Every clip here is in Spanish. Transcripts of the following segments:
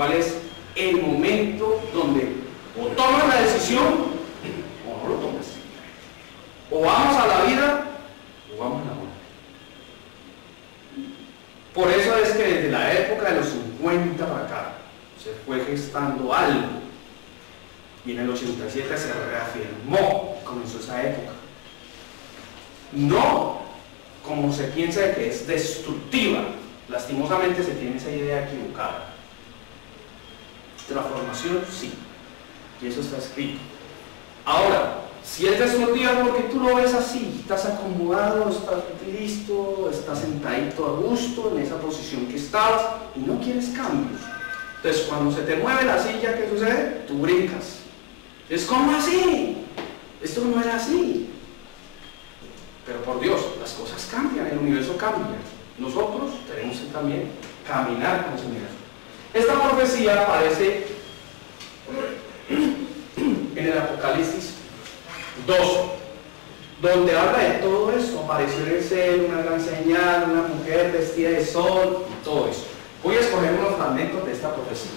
cual es el momento donde o tomas la decisión o no lo tomas. O vamos a la vida o vamos a la muerte. Por eso es que desde la época de los 50 para acá se fue gestando algo, y en el 87 se reafirmó, comenzó esa época. No como se piensa de que es destructiva, lastimosamente se tiene esa idea equivocada. Transformación, sí, y eso está escrito. Ahora, si es destructiva porque tú lo ves así, estás acomodado, estás listo, estás sentadito a gusto en esa posición que estabas y no quieres cambios. Entonces, cuando se te mueve la silla, ¿qué sucede? Tú brincas. Es como así. Esto no era así. Pero por Dios, las cosas cambian, el universo cambia. Nosotros tenemos que también caminar con ese universo. Esta profecía aparece en el Apocalipsis 2, donde habla de todo esto. Apareció en el cielo una gran señal, una mujer vestida de sol y todo eso. Voy a escoger unos fragmentos de esta profecía.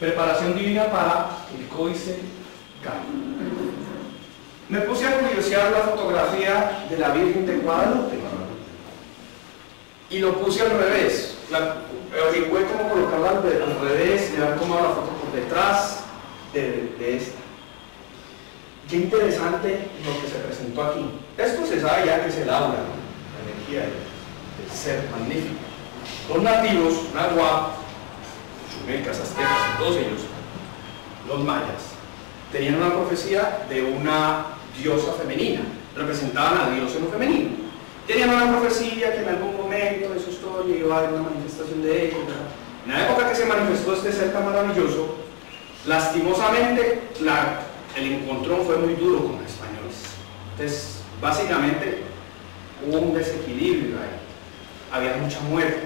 Preparación divina para el códice Gaia. Me puse a curiosear la fotografía de la Virgen de Guadalupe y lo puse al revés. Averigüé cómo colocarla al revés, le han tomado la foto por detrás de esta. Qué interesante lo que se presentó aquí. Esto se sabe ya que es el aura, la energía del ser magnífico. Los nativos, Nahuatl, Chumecas, Aztecas y todos ellos, los mayas, tenían una profecía de una diosa femenina, representaban a Dios en lo femenino. Tenían una profecía que en algún momento de su historia iba a haber una manifestación de ella. En la época que se manifestó este ser tan maravilloso, lastimosamente el encontrón fue muy duro con los españoles. Entonces, básicamente, hubo un desequilibrio ahí. Había mucha muerte.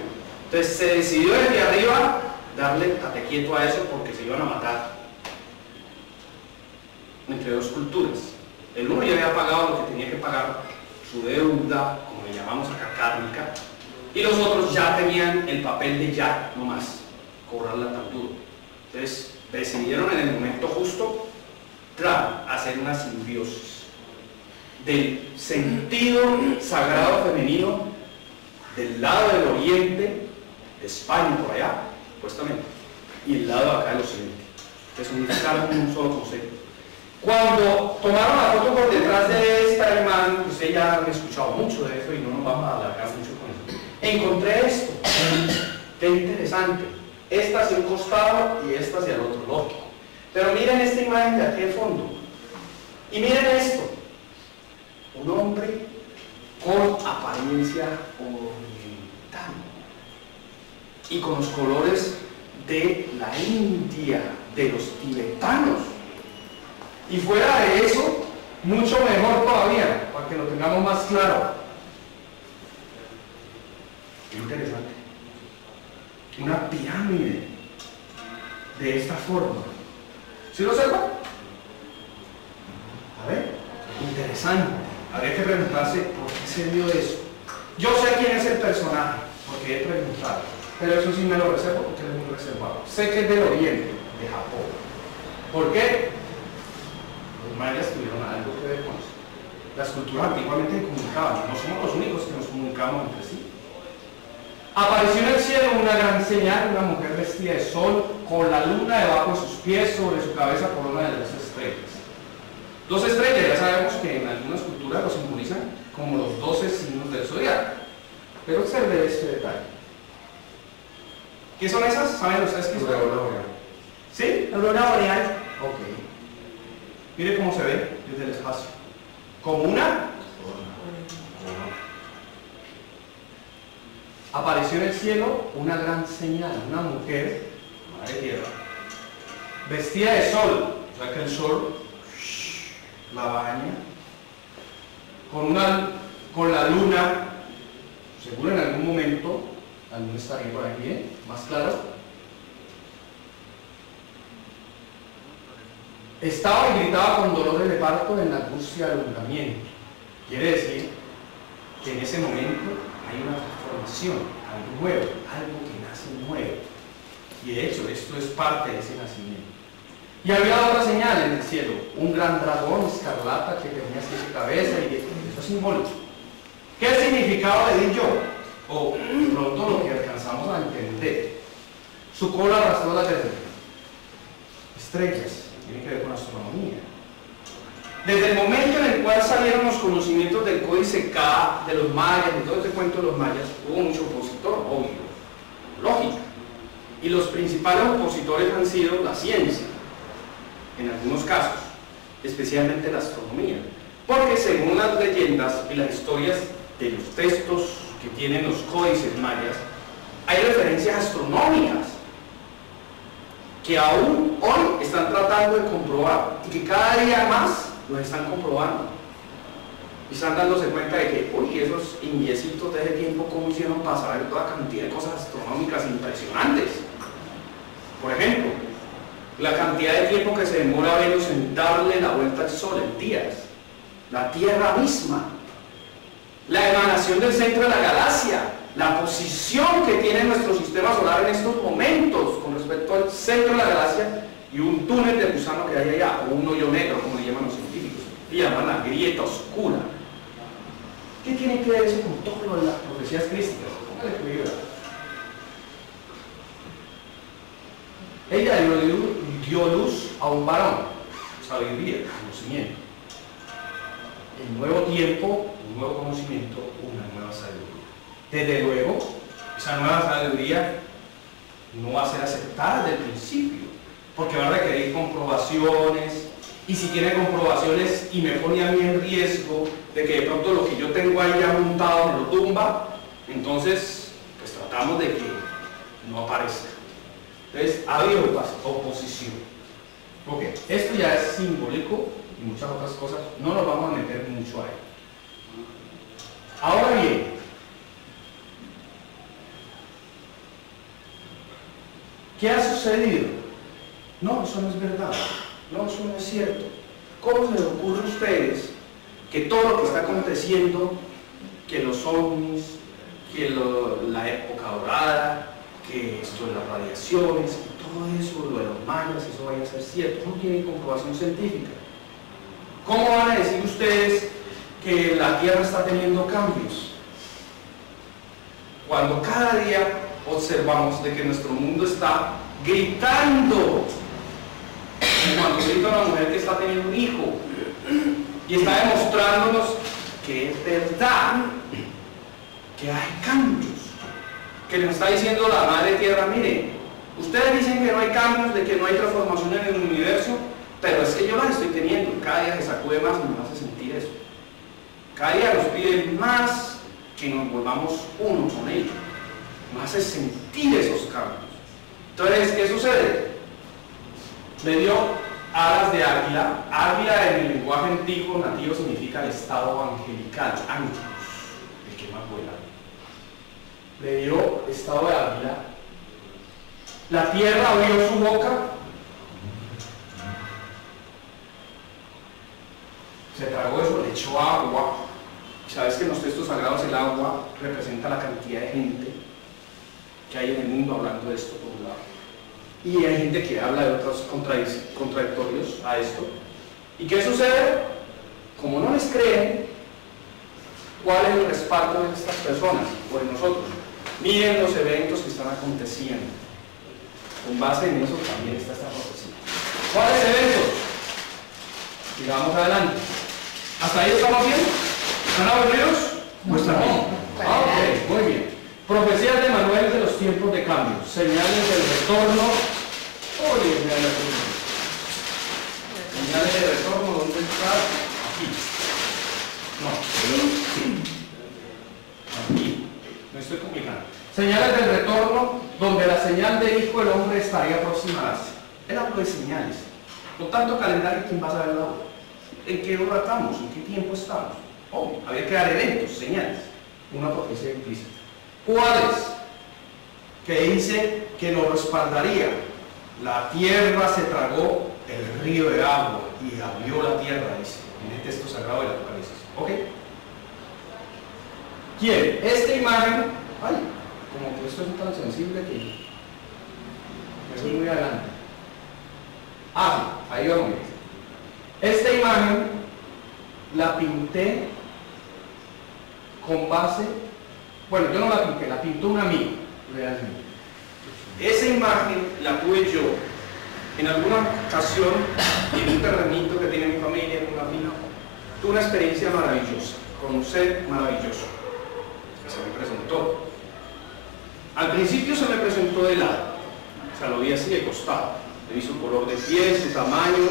Entonces, se decidió desde arriba darle tate quieto a eso porque se iban a matar entre dos culturas. El uno ya había pagado lo que tenía que pagar, su deuda, como le llamamos acá, kármica, y los otros ya tenían el papel de ya, no más, cobrarla tan duro. Entonces, decidieron en el momento justo hacer una simbiosis del sentido sagrado femenino del lado del oriente, de España por allá, supuestamente, y el lado acá del occidente, que se unificaron en un solo concepto. Cuando tomaron la foto por detrás de esta imagen, ustedes ya han escuchado mucho de eso y no nos vamos a alargar mucho con eso. Encontré esto, qué interesante, esta hacia un costado y esta hacia el otro, lógico. Pero miren esta imagen de aquí al fondo, y miren esto, un hombre con apariencia oriental y con los colores de la India, de los tibetanos. Y fuera de eso, mucho mejor todavía, para que lo tengamos más claro. Qué interesante. Una pirámide de esta forma. ¿Sí lo observan? A ver, interesante. Habría que preguntarse por qué se dio eso. Yo sé quién es el personaje, porque he preguntado, pero eso sí me lo reservo porque es muy reservado. Sé que es del oriente, de Japón. ¿Por qué? Los mayas tuvieron algo que ver con eso. Las culturas antiguamente se comunicaban, no somos los únicos que nos comunicamos entre sí. Apareció en el cielo una gran señal, una mujer vestida de sol, con la luna debajo de sus pies, sobre su cabeza corona de 12 estrellas. 12 estrellas, ya sabemos que en algunas culturas lo simbolizan como los 12 signos del zodiaco. Pero observe este detalle. ¿Qué son esas? ¿Saben ustedes qué son? Aurora boreal. ¿Sí? Aurora boreal. Ok. Mire cómo se ve desde el espacio. Como una. Apareció en el cielo una gran señal, una mujer, madre tierra, vestida de sol, o sea que el sol la baña, con la luna, seguro en algún momento, la luna estaría por aquí, más claro. Estaba y gritaba con dolores de parto en la angustia del alumbramiento. Quiere decir que en ese momento hay una transformación, algo nuevo, algo que nace nuevo. esto es parte de ese nacimiento. Y había otra señal en el cielo, un gran dragón escarlata que tenía 7 cabezas, y eso es simbólico. ¿Qué significado le di yo? O de pronto lo que alcanzamos a entender. Su cola arrastró las estrellas, tiene que ver con astronomía. Desde el momento en el cual salieron los conocimientos del códice K, de los mayas, de todo ese cuento de los mayas, hubo mucho opositor, obvio, lógica. Y los principales opositores han sido la ciencia, en algunos casos, especialmente la astronomía. Porque según las leyendas y las historias de los textos que tienen los códices mayas, hay referencias astronómicas que aún hoy están tratando de comprobar y que cada día más los están comprobando. Y están dándose cuenta de que, uy, esos indiecitos de ese tiempo, cómo hicieron pasar toda cantidad de cosas astronómicas impresionantes. Por ejemplo, la cantidad de tiempo que se demora Venus en darle la vuelta al Sol en días, la Tierra misma, la emanación del centro de la galaxia, la posición que tiene nuestro sistema solar en estos momentos con respecto al centro de la galaxia y un túnel de gusano que hay allá, o un hoyo negro, como le llaman los científicos, y llaman la grieta oscura. ¿Qué tiene que ver eso con todo lo de las profecías crísticas? Póngale cuidado. Ella dio luz a un varón, sabiduría, conocimiento. El nuevo tiempo, un nuevo conocimiento, una nueva sabiduría. Desde luego, esa nueva sabiduría no va a ser aceptada desde el principio, porque va a requerir comprobaciones, y si tiene comprobaciones y me pone a mí en riesgo de que de pronto lo que yo tengo ahí ya montado me lo tumba, entonces pues tratamos de que no aparezca. Entonces ha habido oposición. Ok, esto ya es simbólico y muchas otras cosas, no nos vamos a meter mucho ahí. Ahora bien, ¿qué ha sucedido? No, eso no es verdad. No, eso no es cierto. ¿Cómo se les ocurre a ustedes que todo lo que está aconteciendo, que los ovnis, que la época dorada, que esto de las radiaciones, que todo eso, lo de los mayas, eso vaya a ser cierto? No tiene comprobación científica. ¿Cómo van a decir ustedes que la Tierra está teniendo cambios? Cuando cada día observamos de que nuestro mundo está gritando, cuando grita una mujer que está teniendo un hijo, y está demostrándonos que es verdad, que hay cambios, que nos está diciendo la Madre Tierra: mire, ustedes dicen que no hay cambios, de que no hay transformación en el universo, pero es que yo las estoy teniendo, cada día se sacude más y nos hace sentir eso. Cada día nos pide más que nos volvamos uno con ellos, nos hace sentir esos cambios. Entonces, ¿qué sucede? Le dio alas de águila. Águila en el lenguaje antiguo nativo significa el estado angelical, angelus, el que más vuela. Le dio estado de águila. La tierra abrió su boca, se tragó eso, le echó agua. Sabes que en los textos sagrados el agua representa la cantidad de gente que hay en el mundo hablando de esto por un lado. Y hay gente que habla de otros contradictorios a esto. ¿Y qué sucede? Como no les creen, ¿cuál es el respaldo de estas personas o de nosotros? Miren los eventos que están aconteciendo. Con base en eso también está esta profecía. ¿Cuáles eventos? Sigamos adelante. ¿Hasta ahí estamos bien? ¿Están aburridos? ¿O están bien? Ok, muy bien. Profecías de Manuel de los tiempos de cambio. Señales del retorno. Oye, señales de retorno, ¿dónde está? Aquí. No. Aquí. Me estoy complicando. Señales del retorno, donde la señal del Hijo del Hombre estaría próxima a darse. Él habló de señales. Por tanto, calendario, ¿quién va a saber la hora? ¿En qué hora estamos? ¿En qué tiempo estamos? Oh, había que dar eventos, señales. Una profecía implícita. ¿Cuáles? Que dice que lo respaldaría. La tierra se tragó el río de agua y abrió la tierra, dice en el texto sagrado del Apocalipsis. ¿Ok? ¿Quién? Esta imagen, ay, como que esto es tan sensible que me eso es muy adelante. Ah, sí, ahí vamos. Esta imagen la pinté con base, bueno, yo no la pinté, la pintó un amigo, realmente. Esa imagen la tuve yo en alguna ocasión en un terrenito que tiene mi familia, en una mina. Tuve una experiencia maravillosa, con un ser maravilloso que se me presentó. Al principio se me presentó de lado, o sea, lo vi así de costado. Le vi su color de piel, su tamaño,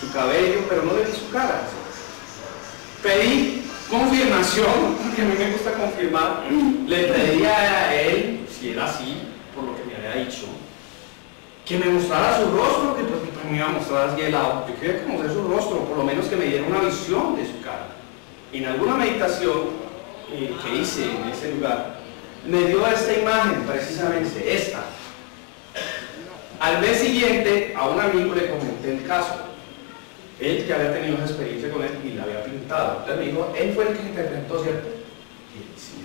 su cabello, pero no le vi su cara. Pedí confirmación, porque a mí me gusta confirmar. Le pedí a él, si era así, por lo que me había dicho, que me mostrara su rostro, que me iba a mostrar así de lado. Yo quería conocer su rostro, por lo menos que me diera una visión de su cara. En alguna meditación que hice en ese lugar, me dio esta imagen, precisamente esta. Al mes siguiente, a un amigo le comenté el caso. Él que había tenido esa experiencia con él y la había pintado. Entonces me dijo, él fue el que interpretó, ¿cierto? Y sí,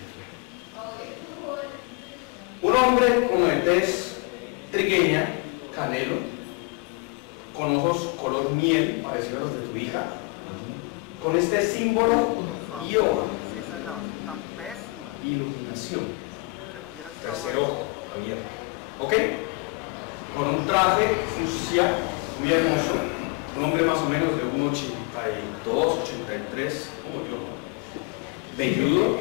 fue. Un hombre con de tez trigueña, canelo, con ojos color miel, parecido a los de tu hija, con este símbolo yoga, iluminación, tercer ojo abierto, ¿ok? Con un traje fucsia muy hermoso, un hombre más o menos de 1,82, 83, como yo, velludo,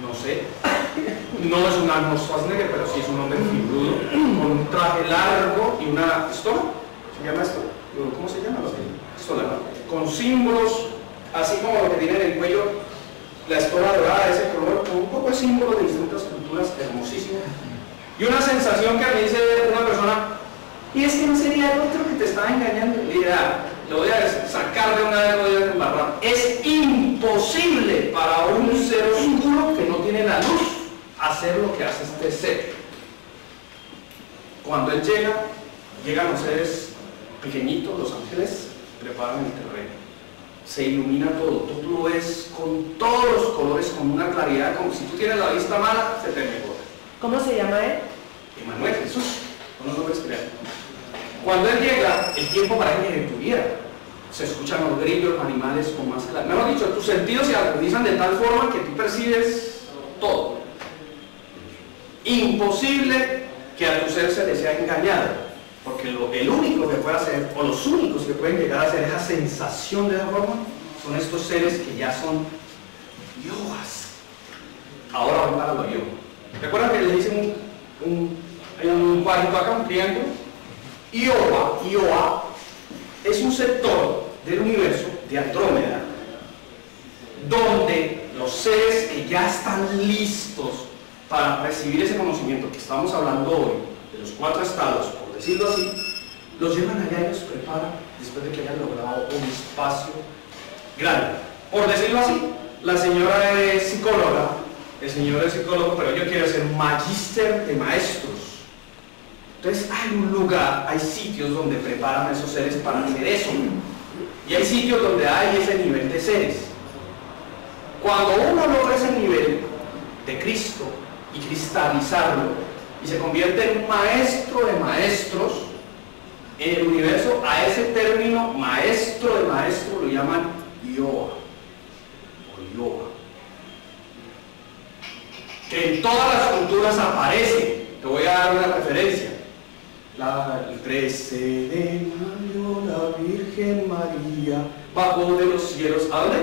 no sé, no es un Arnold Schwarzenegger, pero sí es un hombre fibrudo, con un traje largo y una pistola, ¿se llama esto? ¿Cómo se llama? Pistola, ¿no? Con símbolos, así como lo que tiene en el cuello, la estola dorada, ese color, con un poco de símbolos de distintas culturas, hermosísimo. Y una sensación que me dice una persona, y es que no sería el otro que te estaba engañando. Y lo voy a sacar de una vez, lo voy a embarrar. Es imposible para un ser oscuro que no tiene la luz hacer lo que hace este ser. Cuando él llega, llegan los seres pequeñitos, los ángeles, preparan el terreno. Se ilumina todo, tú lo ves con todos los colores, con una claridad, como si tú tienes la vista mala, se te mejora. ¿Cómo se llama él? Emanuel, Jesús, con los nombres creados. Cuando él llega, el tiempo parece que detuviera. Se escuchan los grillos, animales con más claridad. Mejor dicho, tus sentidos se agudizan de tal forma que tú percibes todo. Imposible que a tu ser se le sea engañado, porque el único que puede hacer, o los únicos que pueden llegar a hacer esa sensación de esa forma, son estos seres que ya son yogas. Ahora vamos a lo yoga. ¿Recuerdan que les dicen hay un cuadrito acá, un triángulo? Iowa es un sector del universo de Andrómeda donde los seres que ya están listos para recibir ese conocimiento que estamos hablando hoy, de los 4 estados, por decirlo así, los llevan allá y los preparan después de que hayan logrado un espacio grande. Por decirlo así, la señora es psicóloga, el señor es psicólogo, pero yo quiero ser magíster de maestros. Entonces hay un lugar, hay sitios donde preparan a esos seres para hacer eso. Y hay sitios donde hay ese nivel de seres. Cuando uno logra ese nivel de Cristo y cristalizarlo, y se convierte en un maestro de maestros, en el universo, a ese término maestro de maestros lo llaman yoga, o yoga. Que en todas las culturas aparece. Te voy a dar una referencia. El 13 de mayo la Virgen María bajó de los cielos. ¿A dónde?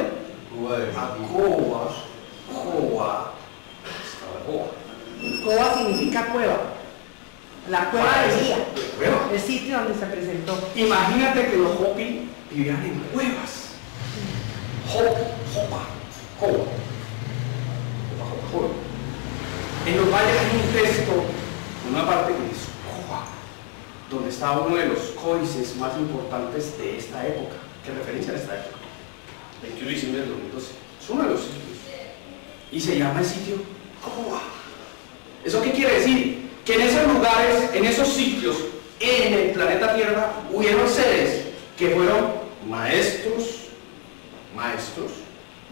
A Coba. Coba significa cueva. La cueva de día. ¿Cueva? El sitio donde se presentó. Imagínate que los Hopi vivían en cuevas. Coba. En los valles hay un texto, una parte que dice Coba, donde está uno de los códices más importantes de esta época, que referencia a esta época, 21 de diciembre del 2012. Es uno de los sitios. Y se llama el sitio Coba. ¿Eso qué quiere decir? Que en esos lugares, en esos sitios, en el planeta Tierra, hubieron seres que fueron maestros,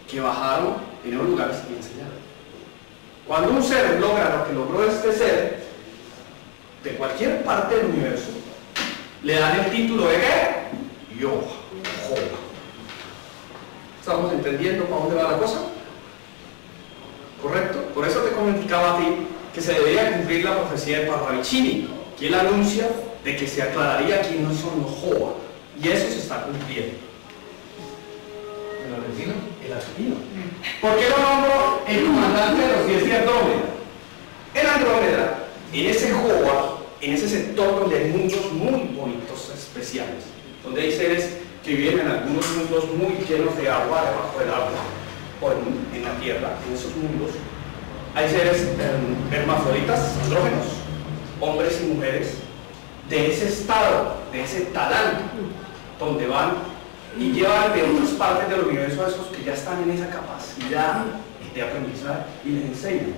que bajaron en esos lugares y enseñaron. Cuando un ser logra lo que logró este ser, de cualquier parte del universo le dan el título de ¿qué? Yoha, Jehová. ¿Estamos entendiendo para dónde va la cosa? ¿Correcto? Por eso te comunicaba a ti que se debería cumplir la profecía de Parravicini, que él anuncia de que se aclararía quiénes son los Jehová, y eso se está cumpliendo. ¿El argentino? El argentino. ¿Por qué lo nombro el comandante de los 10 de Andrómeda? En Andrómeda, en ese Jehová, en ese sector donde hay mundos muy bonitos, especiales, donde hay seres que viven en algunos mundos muy llenos de agua, debajo del agua, o en la tierra, en esos mundos, hay seres hermafroditas, andrógenos, hombres y mujeres, de ese estado, de ese talante, donde van y llevan de otras partes del universo a esos que ya están en esa capacidad de aprendizaje y les enseñan.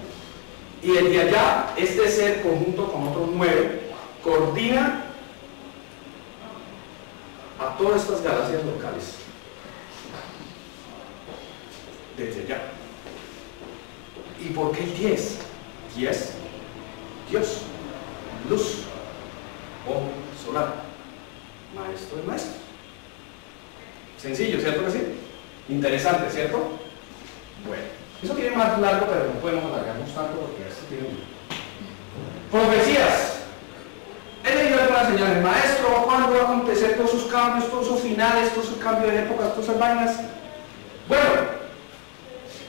Y desde allá, este ser, conjunto con otros 9, coordina a todas estas galaxias locales. Desde allá. ¿Y por qué el 10? 10, Dios, luz, o solar, maestro de maestros. Sencillo, ¿cierto que sí? Interesante, ¿cierto? Bueno, eso tiene más largo, pero no podemos alargarnos tanto porque esto tiene un... Profecías. He leído algunas señales, maestro, ¿cuándo va a acontecer todos sus cambios, todos sus finales, todos sus cambios de épocas, todas esas vainas? Bueno,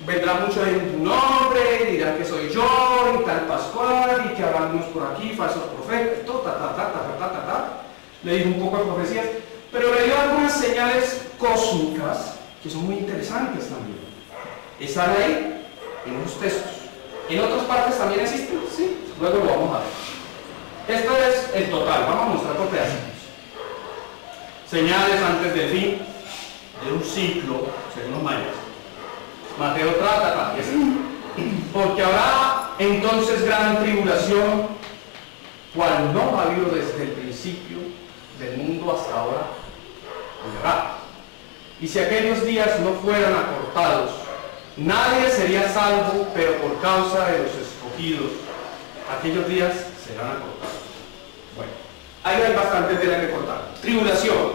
vendrá mucho en tu nombre, dirán que soy yo, y tal Pascual, y que habrán unos por aquí, falsos profetas, todo, Le digo un poco de profecías, pero le dio algunas señales cósmicas que son muy interesantes también. Están ahí, en esos textos. ¿En otras partes también existen? Sí, luego lo vamos a ver. Esto es el total, vamos a mostrar por pedacitos. Señales antes del fin de un ciclo, según los mayas. Mateo trata, y así. Porque habrá entonces gran tribulación, cual no ha habido desde el principio del mundo hasta ahora, llegará. Y si aquellos días no fueran acortados, nadie sería salvo, pero por causa de los escogidos, aquellos días serán acortados. Bueno, ahí hay bastante tela que cortar. Tribulación,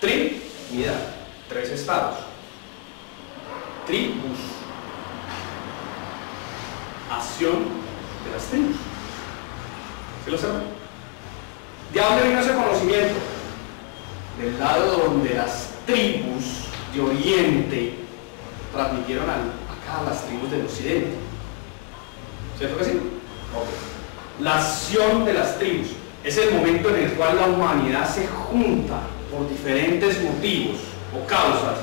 Trinidad, 3 estados. Tribus, acción de las tribus. ¿Sí lo saben? ¿De dónde vino ese conocimiento? Del lado donde las tribus de Oriente transmitieron acá a las tribus del Occidente. ¿Cierto que sí? Okay. La acción de las tribus es el momento en el cual la humanidad se junta por diferentes motivos o causas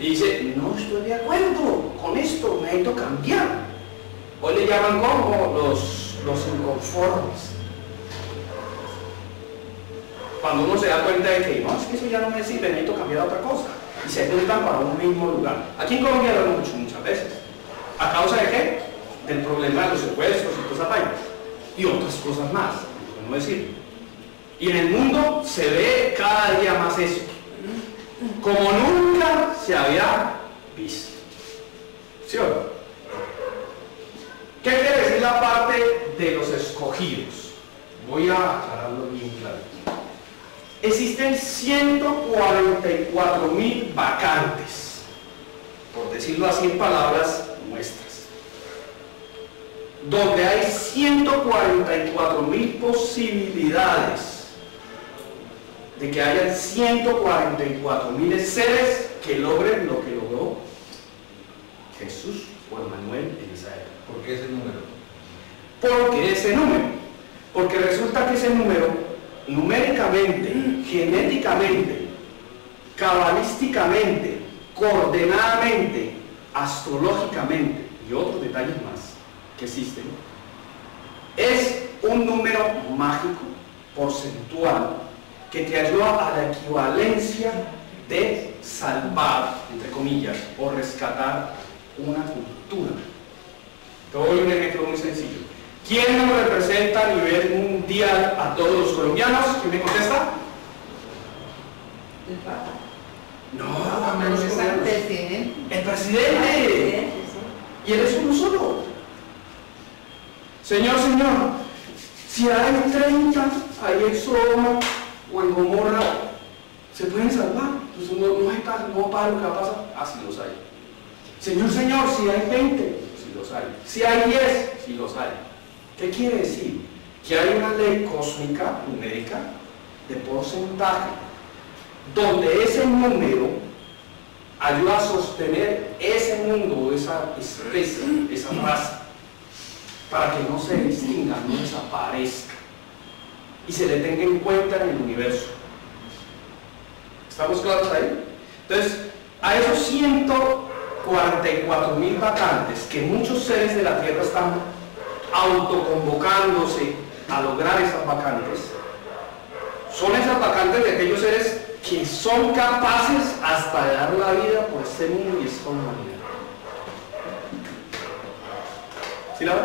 y dice, no estoy de acuerdo con esto, necesito cambiar. Hoy le llaman como los inconformes. Cuando uno se da cuenta de que no, es que eso ya no me sirve, necesito cambiar a otra cosa, y se juntan para un mismo lugar. Aquí en Colombia lo hemos hecho muchas veces. ¿A causa de qué? Del problema de los secuestros y todas esas vainas. Y otras cosas más, por no decir. Y en el mundo se ve cada día más eso, como nunca se había visto. ¿Sí o no? ¿Qué quiere decir la parte de los escogidos? Voy a aclararlo bien claro. Existen 144.000 vacantes, por decirlo así en palabras nuestras, donde hay 144.000 posibilidades de que hayan 144.000 seres que logren lo que logró Jesús o Emmanuel en esa época. ¿Por qué ese número? Porque ese número, porque resulta que ese número, numéricamente, genéticamente, cabalísticamente, coordenadamente, astrológicamente y otros detalles más que existen, es un número mágico, porcentual, que te ayuda a la equivalencia de salvar, entre comillas, o rescatar una cultura. Te doy un ejemplo muy sencillo. ¿Quién nos representa a nivel mundial a todos los colombianos? ¿Quién me contesta? El Papa. No, No, los es el colombianos. presidente. El presidente. Y él es uno solo. Señor, Si hay 30 ahí en Sodoma o en Gomorra, se pueden salvar. Entonces no hay paro que va a pasar. Ah, sí los hay. Señor, si hay 20, sí los hay. Si hay 10, sí los hay. ¿Qué quiere decir? Que hay una ley cósmica, numérica, de porcentaje, donde ese número ayuda a sostener ese mundo, esa especie, esa raza, para que no se distinga, no desaparezca y se le tenga en cuenta en el universo. ¿Estamos claros ahí? Entonces, a esos 144.000 vacantes que muchos seres de la Tierra están autoconvocándose a lograr esas vacantes, son esas vacantes de aquellos seres que son capaces hasta de dar la vida por este mundo y esta humanidad. ¿Sí la ven?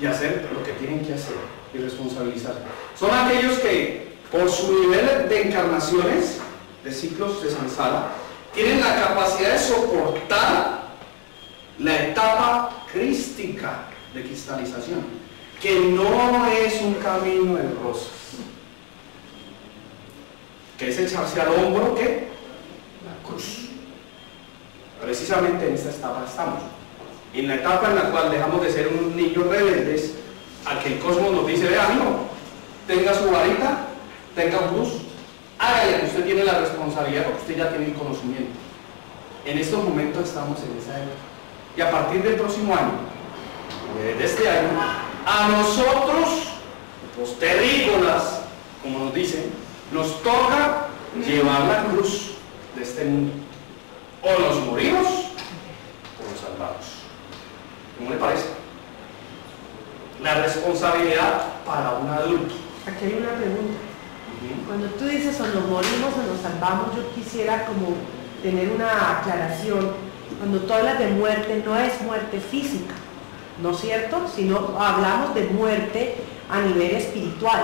Y hacer lo que tienen que hacer y responsabilizarse. Son aquellos que, por su nivel de encarnaciones, de ciclos de samsara, tienen la capacidad de soportar la etapa crística de cristalización, que no es un camino de rosas, que es echarse al hombro, ¿qué? La cruz. Precisamente en esta etapa estamos. En la etapa en la cual dejamos de ser unos niños rebeldes, a que el cosmos nos dice, vea, amigo, tenga su varita, tenga un bus, hágale, que usted tiene la responsabilidad porque usted ya tiene el conocimiento. En estos momentos estamos en esa época. Y a partir del próximo año, desde este año, a nosotros, los terrícolas, como nos dicen, nos toca llevar la cruz de este mundo. O nos morimos o nos salvamos. ¿Cómo le parece? La responsabilidad para un adulto. Aquí hay una pregunta. Cuando tú dices o nos morimos o nos salvamos, yo quisiera como tener una aclaración. Cuando tú hablas de muerte, no es muerte física, ¿no es cierto? Sino hablamos de muerte a nivel espiritual.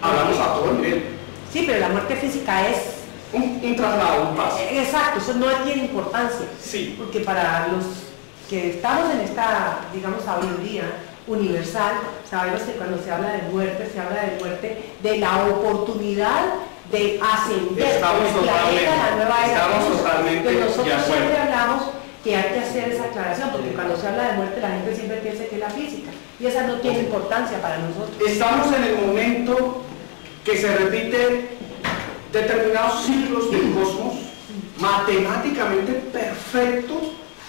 Hablamos a todo nivel. Sí, pero la muerte física es un traslado, un paso. Exacto, eso no tiene importancia. Sí. Porque para los que estamos en esta, digamos, sabiduría universal, sabemos que cuando se habla de muerte, se habla de muerte de la oportunidad de ascender. Estamos totalmente Pero de nosotros acuerdo. siempre hablamos que hay que hacer esa aclaración, porque cuando se habla de muerte la gente siempre piensa que es la física, y esa no tiene importancia para nosotros. Estamos en el momento que se repite determinados ciclos del cosmos matemáticamente perfectos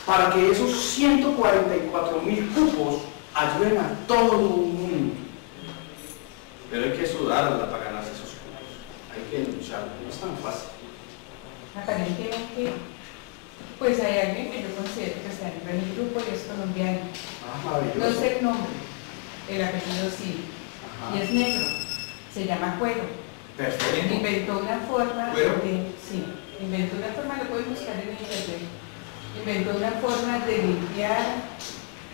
para que esos 144.000 cupos ayuden a todo el mundo. Pero hay que sudarla para ganarse esos cupos. Hay que luchar, no es tan fácil. Aparentemente, pues hay alguien que yo considero que está en el grupo y es colombiano. No sé el nombre, el apellido sí, y es negro, se llama Cuero. Perfecto. Inventó una forma ¿Cuero? inventó una forma, lo pueden buscar en internet, inventó una forma de limpiar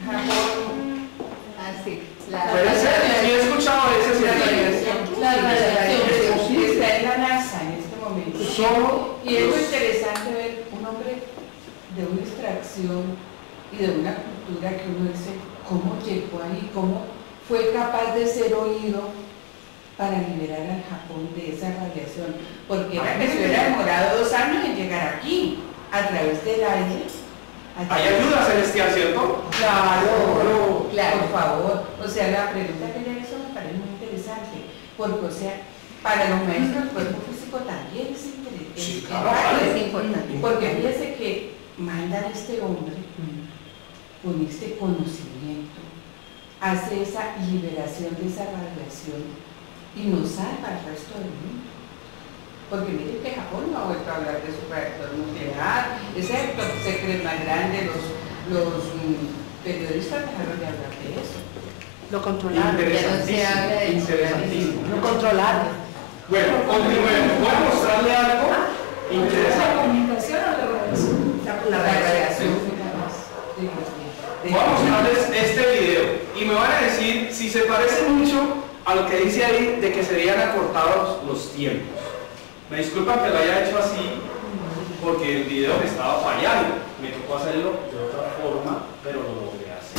Japón. Así. Puede ser, sí he escuchado ese La cierto. radiación está en la NASA en este momento. Solo Y es muy interesante ver un hombre de una extracción y de una cultura que uno dice, ¿cómo llegó ahí? ¿Cómo fue capaz de ser oído para liberar al Japón de esa radiación? Porque era que se hubiera demorado 2 años en llegar aquí, a través del aire. hay ayuda celestial, ¿cierto? Claro, Claro. por favor. O sea, la pregunta que le hizo me parece muy interesante, porque, o sea, para los maestros el cuerpo físico también es interesante. Sí, claro, Es importante. Porque fíjese que mandan a este hombre con este conocimiento, hace esa liberación de esa radiación y nos salva al resto del mundo. Porque miren que Japón no ha vuelto a hablar de su reactor nuclear, excepto que se creen más grande, los periodistas dejaron de hablar de eso. Lo controlaron. Interesantísimo. Interesantísimo. Lo controlaron. Bueno, continuemos. Voy a mostrarle algo interesante. ¿La comunicación o la radiación? La radiación. Voy a mostrarles este video y me van a decir si se parece mucho a lo que dice ahí de que se habían acortado los tiempos. Me disculpan que lo haya hecho así porque el video me estaba fallando. Me tocó hacerlo de otra forma, pero lo logré hacer.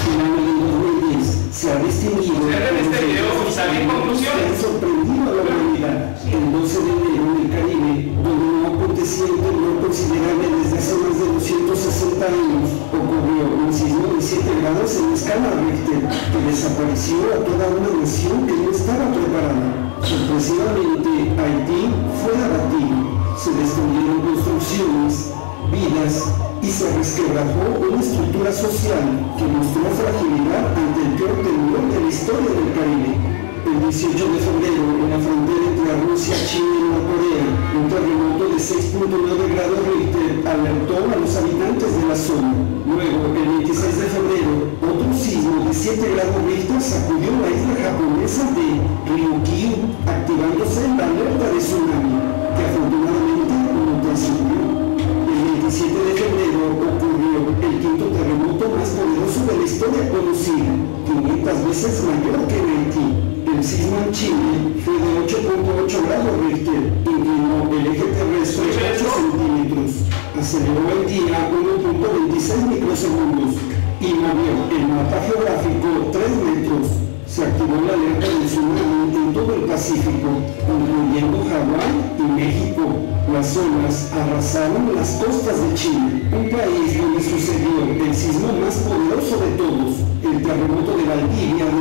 Se ha distinguido Observen este video y saquen conclusiones. que han sorprendido a la humanidad. El 12 de enero en el Caribe, donde no acontecía un temblor considerable desde hace más de 260 años, ocurrió un sismo de 7 grados en escala Richter, que desapareció a toda una nación que no estaba preparada. Sorpresivamente, Haití fue abatido. Se destruyeron construcciones, vidas, y se resquebrajó una estructura social que mostró fragilidad ante el peor temblor de la historia del Caribe. El 18 de febrero, en la frontera entre Rusia, China y Corea, un terremoto de 6.9 grados Richter alertó a los habitantes de la zona. Luego, el 26 de febrero, otro sismo de 7 grados Richter sacudió la isla japonesa de Ryukyu, activándose la alerta de tsunami, que afortunadamente no trascendió. El 27 de febrero ocurrió el quinto terremoto más poderoso de la historia conocida, 500 veces mayor que en Haití. El sismo en Chile fue de 8.8 grados Richter, inclinó el eje terrestre 8 centímetros, aceleró el día 1.26 microsegundos y movió el mapa geográfico 3 metros. Se activó la alerta de tsunami en todo el Pacífico, incluyendo Hawái y México. Las olas arrasaron las costas de Chile, un país donde sucedió el sismo más poderoso de todos, el terremoto de Valdivia de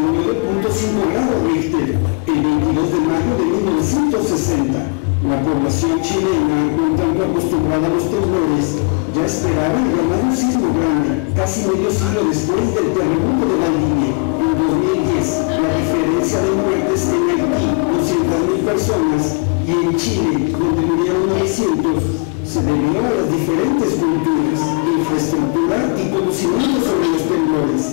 9.5 grados Richter, el 22 de mayo de 1960. La población chilena, un tanto acostumbrada a los temblores, ya esperaba el llamado sismo grande, casi medio siglo después del terremoto de Valdivia. En 2010, la diferencia de muertes en Haití, 200.000 personas, y en Chile, donde murieron 900, se debió a las diferentes culturas, infraestructura y conocimiento sobre los temblores.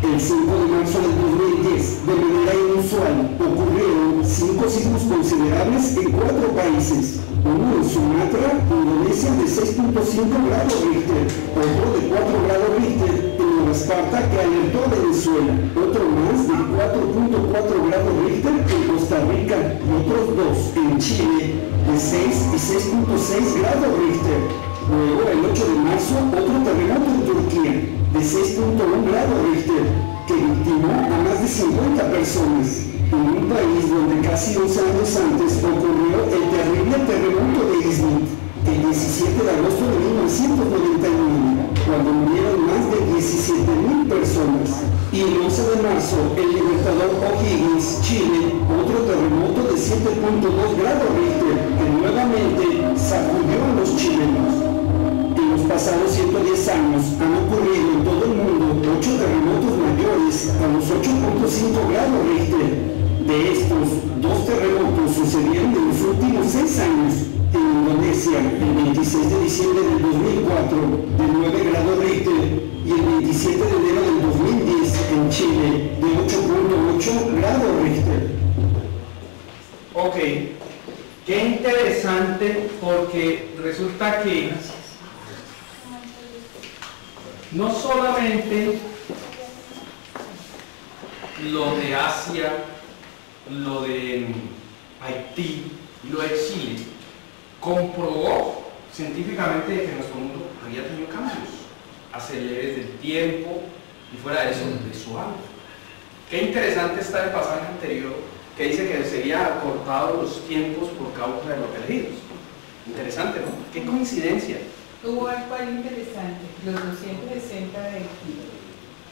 El 5 de marzo del 2010, de manera inusual, ocurrieron 5 sismos considerables en 4 países. Uno en Sumatra, Indonesia, de 6.5 grados Richter, otro de 4 grados Richter en Nueva Esparta, que alertó a Venezuela, otro más de 4.4 grados Richter en Costa Rica y otros 2 en Chile de 6 y 6.6 grados Richter. Luego, el 8 de marzo, otro terremoto en Turquía de 6.1 grados Richter, que victimó a más de 50 personas. En un país donde casi 11 años antes ocurrió el terrible terremoto de Izmit, el 17 de agosto de 1999, cuando murieron más de 17.000 personas. Y el 11 de marzo, el Libertador O'Higgins, Chile, otro terremoto de 7.2 grados Richter, que nuevamente sacudió a los chilenos. En los pasados 110 años han ocurrido en todo el mundo 8 terremotos mayores a los 8.5 grados Richter. De estos, 2 terremotos sucedieron en los últimos 6 años. En Indonesia, el 26 de diciembre del 2004, de 9 grados Richter, y el 27 de enero del 2010 en Chile, de 8.8 grados Richter. Ok, qué interesante, porque resulta que no solamente lo de Asia, lo de Haití y lo de Chile comprobó científicamente que nuestro mundo había tenido cambios aceleres del tiempo y fuera de eso, de su alma. Qué interesante está el pasaje anterior que dice que sería acortado los tiempos por causa de los perdidos. Interesante, ¿no? Qué coincidencia. Hubo algo ahí interesante, los 260 de aquí,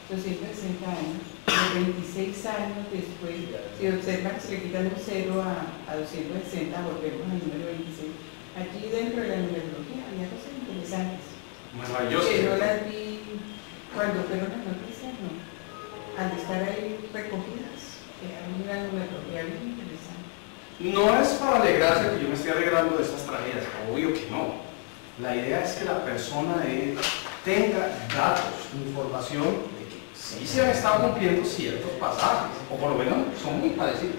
260 años, los 26 años después, si observan, se le quitan un 0 a 260, volvemos al número 26. Aquí dentro de la numerología había cosas interesantes. Maravilloso. Que no las vi cuando fueron las noticias, no. Al estar ahí recogidas, era una numerología bien interesante. No es para alegrarse que yo me esté alegrando de estas tragedias, obvio que no. La idea es que la persona tenga datos, información de que sí se han estado cumpliendo ciertos pasajes, o por lo menos son muy parecidos.